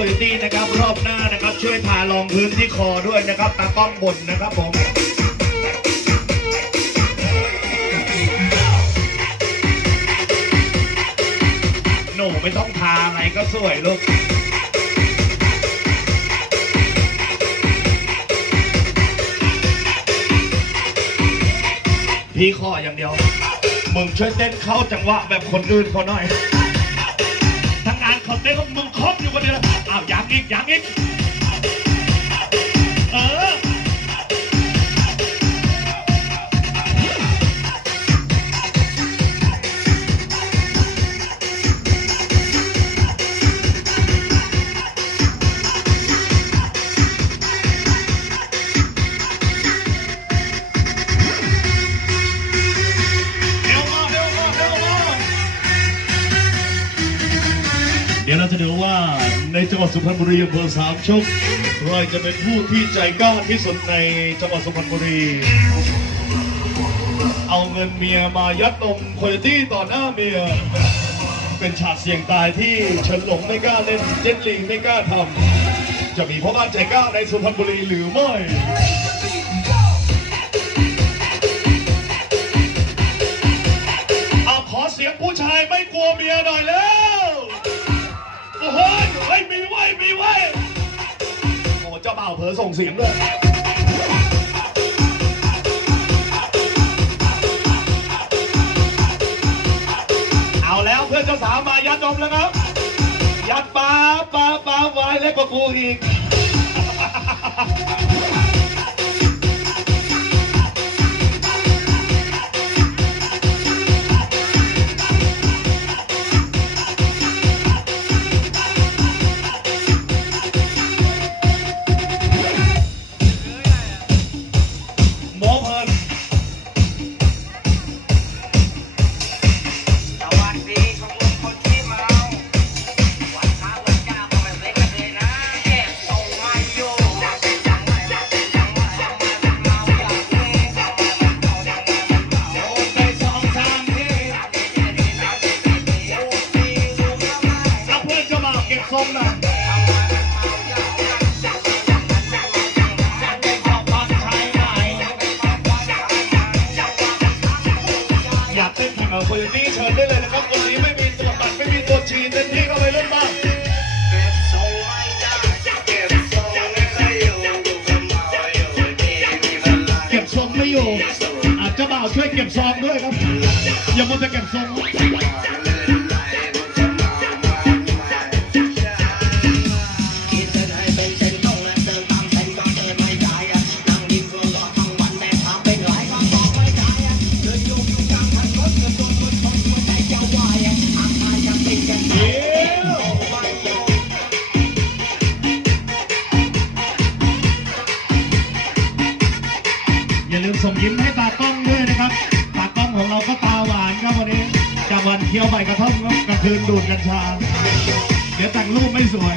คุณตี้นะครับรอบหน้านะครับ ช่วยทารองพื้นที่คอด้วยนะครับตากล้องบนนะครับผมหนูไม่ต้องทาอะไรก็สวยลูกพี่ขออย่างเดียว มึงช่วยเต้นเข้าจังหวะแบบคนอื่นเขาหน่อยทั้งงานเขาเต้นก็มึง ครบอยู่คนเดียวอ้าวยังอีกยังอีก เดี๋ยวเราจะดูว่าในจังหวัดสุพรรณบุรีอำเภอสามชกใครจะเป็นผู้ที่ใจกล้าที่สุดในจังหวัดสุพรรณบุรี เอาเงินเมียมายัดนมคโยตี้ต่อหน้าเมีย เป็นฉากเสี่ยงตายที่เฉินหลงไม่กล้าเล่นเจนลีไม่กล้าทำจะมีพ่อบ้านใจกล้าในสุพรรณบุรีหรือไม่ เผลอส่งเสียงด้วยเอาแล้วเพื่อนเจ้าสาวมายัดนมแล้วครับ ยัดป้าป้าป้าไว้เล็กกว่ากูอีกากเต้นแข่งกับคนนี้เชิญได้เลยนะครับวันนี้ไม่มีตัวตัดไม่มีตัวจีนเต้นที่เข้าไปเล่นบ้างเก็บทรงไม่ได้เก็บทรงไม่ค่อยอยู่ดูก็เมาอยู่ดีมีพลังเก็บทรงไม่อยู่อาจจะบ่าวช่วยเก็บซองด้วยครับอย่ามัวแต่เก็บทรง อย่าลืมส่งยิ้มให้ตากล้องด้วยนะครับ ตากล้องของเราก็ตาหวานครับวันนี้จากวันเที่ยวใบกระท่อมกับกลางคืนดูดกัญชา เดี๋ยวแต่งรูปไม่สวย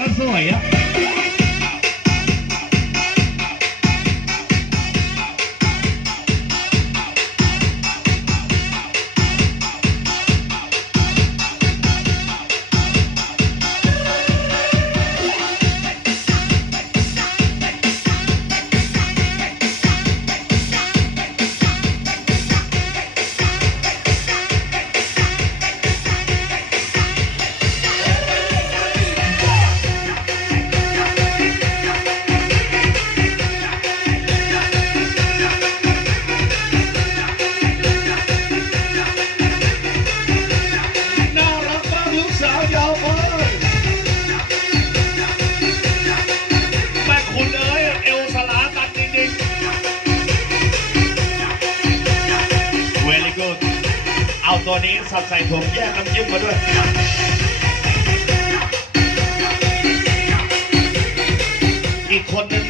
ยั สาวยาวเอ้ยแม่คุณเอ้ยเอวสลากันจริงๆ very good เอาตัวนี้สับใส่ถุงแยกน้ำจิ้มมาด้วยอีกคนนึง